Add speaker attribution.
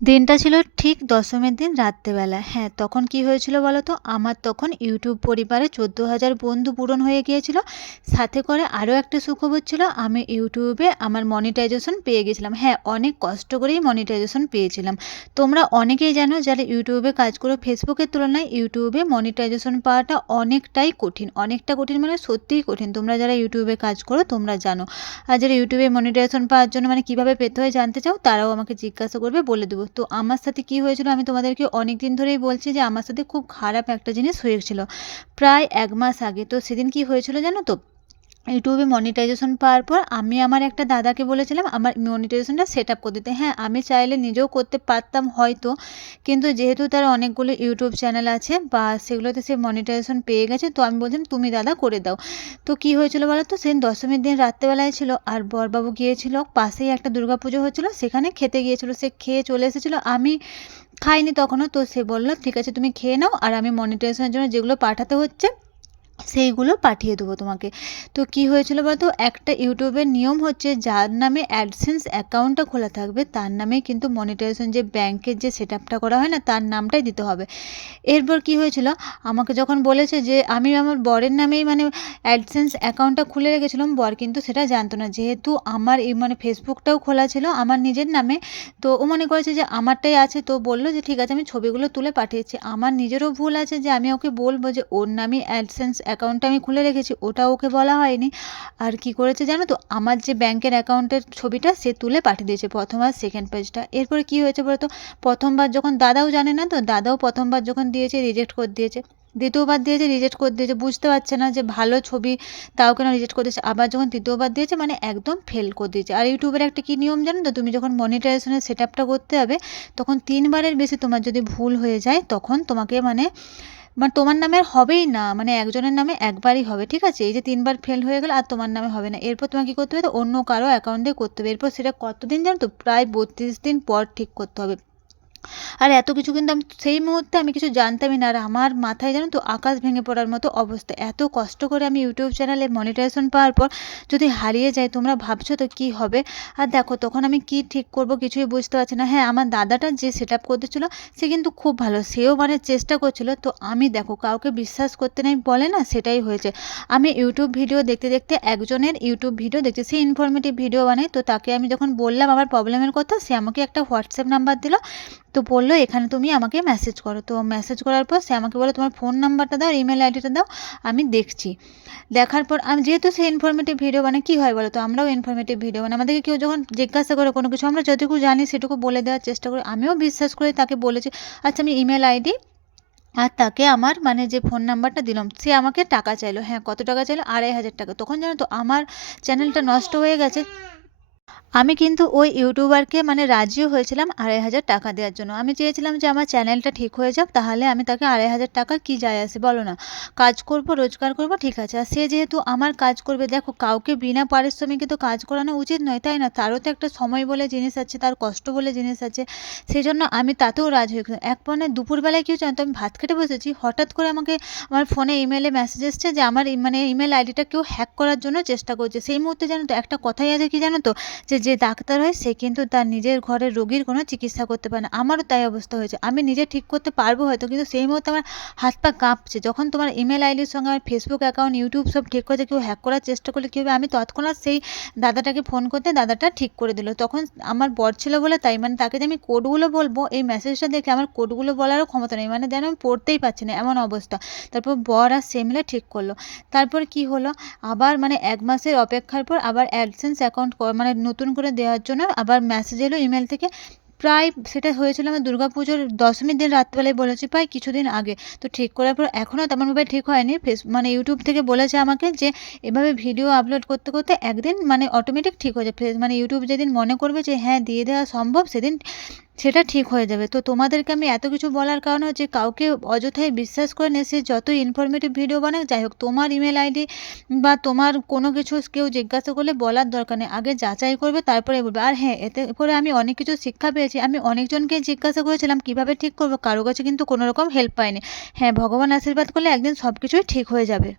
Speaker 1: দিনটা ছিল ঠিক দশমীর দিন রাত্রেবেলা। হ্যাঁ তখন কি হয়েছিল বলো তো? আমার তখন ইউটিউব পরিবারে চোদ্দ হাজার বন্ধু পূরণ হয়ে গিয়েছিল। সাথে করে আরও একটা সুখবর ছিল, আমি ইউটিউবে আমার মনিটাইজেশন পেয়ে গেছিলাম। হ্যাঁ অনেক কষ্ট করেই মনিটাইজেশন পেয়েছিলাম। তোমরা অনেকেই জানো যারা ইউটিউবে কাজ করো, ফেসবুকের তুলনায় ইউটিউবে মনিটাইজেশন পাওয়াটা অনেকটাই কঠিন। অনেকটা কঠিন মানে সত্যিই কঠিন। তোমরা যারা ইউটিউবে কাজ করো, তোমরা জানো। আর যারা ইউটিউবে মনিটাইজেশন পাওয়ার জন্য মানে কীভাবে পেতে হয় জানতে চাও, তারাও আমাকে জিজ্ঞাসা করবে, বলে দেবো। তো আমার সাথে কি হয়েছিল, আমি তোমাদেরকে অনেক দিন ধরেই বলছি যে আমার সাথে খুব খারাপ একটা জিনিস হয়েছিল। প্রায় এক মাস আগে, তো সেদিন কি হয়েছিল জানো তো? ইউটিউবে মনিটাইজেশন পাওয়ার পর আমি আমার একটা দাদাকে বলেছিলাম, আমার মনিটাইজেশনটা সেট আপ করে দিতে। হ্যাঁ আমি চাইলে নিজেও করতে পারতাম হয়তো, কিন্তু যেহেতু তার অনেকগুলো ইউটিউব চ্যানেল আছে বা সেগুলোতে সে মনিটাইজেশন পেয়ে গেছে, তো আমি বলছিলাম, তুমি দাদা করে দাও। তো কি হয়েছিল বলো তো, সেদিন দশমীর দিন রাত্রেবেলায় ছিল আর বরবাবু গিয়েছিল, পাশেই একটা দুর্গা পুজো হচ্ছিল, সেখানে খেতে গিয়েছিল, সে খেয়ে চলে এসেছিল। আমি খাইনি তখনও, তো সে বলল, ঠিক আছে, তুমি খেয়ে নাও, আর আমি মনিটাইজেশনের জন্য যেগুলো পাঠাতে হচ্ছে সেইগুলো পাঠিয়ে দেবো তোমাকে। তো কি হয়েছিল বলতো? একটা ইউটিউবের নিয়ম হচ্ছে যার নামে অ্যাডসেন্স অ্যাকাউন্টটা খোলা থাকবে, তার নামে কিন্তু মনিটাইজেশন যে ব্যাংকের যে সেট আপটা করা হয় না, তার নামটাই দিতে হবে। এরপর কি হয়েছিল? আমাকে যখন বলেছে যে আমি আমার বরের নামেই মানে অ্যাডসেন্স অ্যাকাউন্টটা খুলে রেখেছিলাম, বর কিন্তু সেটা জানতো না। যেহেতু আমার এই মানে ফেসবুকটাও খোলা ছিল, আমার নিজের নামে, তো ও মনে করেছে যে আমারটাই আছে, তো বলল যে ঠিক আছে, আমি ছবিগুলো তুলে পাঠিয়েছি। আমার নিজেরও ভুল আছে যে আমি ওকে বলব যে ওর নামই অ্যাডসেন্স অ্যাকাউন্টটা আমি খুলে রেখেছি, ওটা ওকে বলা হয়নি। আর কি করেছে জানো তো, আমার যে ব্যাংকের অ্যাকাউন্টের ছবিটা সে তুলে পাঠিয়ে দিয়েছে প্রথম আর সেকেন্ড পেজটা এরপরে কি হয়েছে বলতো, প্রথমবার যখন দাদাও জানে না তো, দাদাও প্রথমবার যখন দিয়েছে রিজেক্ট করে দিয়েছে। দ্বিতীয়বার দিয়েছে রিজেক্ট করে দিয়েছে, বুঝতে পারছে না যে ভালো ছবি তাও কেন রিজেক্ট করে দিয়েছে। আবার যখন তৃতীয়বার দিয়েছে মানে একদম ফেল করে দিয়েছে। আর ইউটিউবের একটা কী নিয়ম জানো তো, তুমি যখন মনিটাইজেশনের সেট আপটা করতে হবে, তখন তিনবারের বেশি তোমার যদি ভুল হয়ে যায়, তখন তোমাকে মানে মানে তোমার নামে হবেই না মানে একজনের নামে একবারই হবে, ঠিক আছে? এই যে তিনবার ফেল হয়ে গেল আর তোমার নামে হবে না। এরপর তোমাকে কী করতে হবে? তো অন্য কারও অ্যাকাউন্ট দিয়ে করতে হবে। এরপর সেটা কতদিন জানো তো? প্রায় বত্রিশ দিন পর ঠিক করতে হবে। আর এত কিছু কিন্তু আমি সেই মুহূর্তে আমি কিছু জানতামই না। আর আমার মাথায় জানো তো আকাশ ভেঙে পড়ার মতো অবস্থা। এত কষ্ট করে আমি ইউটিউব চ্যানেলে মনিটাইজেশন পাওয়ার পর যদি হারিয়ে যায় তোমরা ভাবছ তো কী হবে? আর দেখো, তখন আমি কি ঠিক করব কিছুই বুঝতে পারছি না। হ্যাঁ আমার দাদাটা যে সেট আপ করতেছিলো, সে কিন্তু খুব ভালো। সেও মানে চেষ্টা করছিল। তো আমি দেখো, কাউকে বিশ্বাস করতে নেই বলে না, সেটাই হয়েছে। আমি ইউটিউব ভিডিও দেখতে দেখতে একজনের ইউটিউব ভিডিও দেখছি, সে ইনফরমেটিভ ভিডিও বানায়। তো তাকে আমি যখন বললাম, আমার প্রবলেমের কথা, সে আমাকে একটা হোয়াটসঅ্যাপ নাম্বার দিল। তো বলল, এখানে তুমি আমাকে মেসেজ করো। তো মেসেজ করার পর সে আমাকে বলে, তোমার ফোন নাম্বারটা দাও ইমেল আইডিটা দাও, আমি দেখছি। দেখার পর আমি, যেহেতু সে ইনফরমেটিভ ভিডিও মানে কী হয় বলো তো আমরাও ইনফরমেটিভ ভিডিও মানে আমাদেরকে কেউ যখন জিজ্ঞাসা করে কোনো কিছু, আমরা যতটুকু জানি সেটুকু বলে দেওয়ার চেষ্টা করি। আমিও বিশ্বাস করে, তাকে বলেছি আচ্ছা আমি ইমেল আইডি আর তাকে আমার মানে যে ফোন নাম্বারটা দিলাম, সে আমাকে টাকা চাইলো। হ্যাঁ কত টাকা চাইলো? আড়াই হাজার টাকা। তখন জানো তো, আমার চ্যানেলটা নষ্ট হয়ে গেছে। আমি কিন্তু ওই ইউটিউবারকে মানে রাজিও হয়েছিলাম আড়াই হাজার টাকা দেওয়ার জন্য। আমি চেয়েছিলাম যে আমার চ্যানেলটা ঠিক হয়ে যাক, তাহলে আমি তাকে আড়াই হাজার টাকা কী যায় আসে বলো না। কাজ করব, রোজগার করব, ঠিক আছে। আর সে যেহেতু আমার কাজ করবে, দেখো কাউকে বিনা পারিশ্রমিকে তো কাজ করানো উচিত নয়, তাই না? তারও তো একটা সময় বলে জিনিস আছে, তার কষ্ট বলে জিনিস আছে। সেই জন্য আমি তাতেও রাজি হয়ে এক পরে দুপুরবেলায় কী হচ্ছে তো, আমি ভাত খেতে বসেছি, হঠাৎ করে আমাকে আমার ফোনে ইমেলে মেসেজ এসছে যে আমার মানে ইমেল আইডিটা কেউ হ্যাক করার জন্য চেষ্টা করছে। সেই মুহূর্তে জানো তো একটা কথাই আছে কি জানো তো, যে যে ডাক্তার হয়, সে কিন্তু তার নিজের ঘরের রোগীর কোনো চিকিৎসা করতে পারে না। আমারও তাই অবস্থা হয়েছে। আমি নিজে ঠিক করতে পারব হয়তো, কিন্তু সেই মুহূর্তে আমার হাত পা কাঁপছে। যখন তোমার ইমেল আইডির সঙ্গে আমার ফেসবুক অ্যাকাউন্ট ইউটিউব সব ঠিক করেছে কেউ হ্যাক করার চেষ্টা করলে কী হবে? আমি তৎক্ষণাৎ সেই দাদাটাকে ফোন করতে দাদাটা ঠিক করে দিল। তখন আমার বর ছিল বলে তাই মানে তাকে যে আমি কোডগুলো বলব, এই মেসেজটা দেখে আমার কোডগুলো বলারও ক্ষমতা নেই। মানে যেন আমি পড়তেই পারছি না, এমন অবস্থা। তারপর বর আর সে মিলে ঠিক করল। তারপর কি হলো? আবার মানে এক মাসের অপেক্ষার পর আবার অ্যাডসেন্স অ্যাকাউন্ট মানে নতুন করে দেওয়ার জন্য আবার মেসেজ এলো ইমেল থেকে। প্রায় সেটা হয়েছিল আমার দুর্গা পুজোর দশমীর দিন রাত্রেবেলায় বলেছি প্রায় কিছুদিন আগে। তো ঠিক করার পর এখনও তেমন ভাবে ঠিক হয়নি। ফেস মানে ইউটিউব থেকে বলেছে আমাকে যে, এভাবে ভিডিও আপলোড করতে করতে একদিন মানে অটোমেটিক ঠিক হয়ে যাবে মানে ইউটিউব যেদিন মনে করবে যে হ্যাঁ দিয়ে দেওয়া সম্ভব, সেদিন সেটা ঠিক হয়ে যাবে। তো তোমাদেরকে আমি এত কিছু বলার কারণ হচ্ছে কাউকে অযথায় বিশ্বাস করে নিয়ে সে যতই ইনফরমেটিভ ভিডিও বানাক, যাই হোক, তোমার ইমেল আইডি বা তোমার কোনো কিছু কেউ জিজ্ঞাসা করলে বলার দরকার নেই। আগে যাচাই করবে, তারপরে বলবে। আর হ্যাঁ এতে করে আমি অনেক কিছু শিক্ষা পেয়েছি। আমি অনেকজনকে জিজ্ঞাসা করেছিলাম, কীভাবে ঠিক করব? কারও কাছে কিন্তু কোনো রকম হেল্প পাইনি। হ্যাঁ ভগবান আশীর্বাদ করলে একদিন সব কিছুই ঠিক হয়ে যাবে।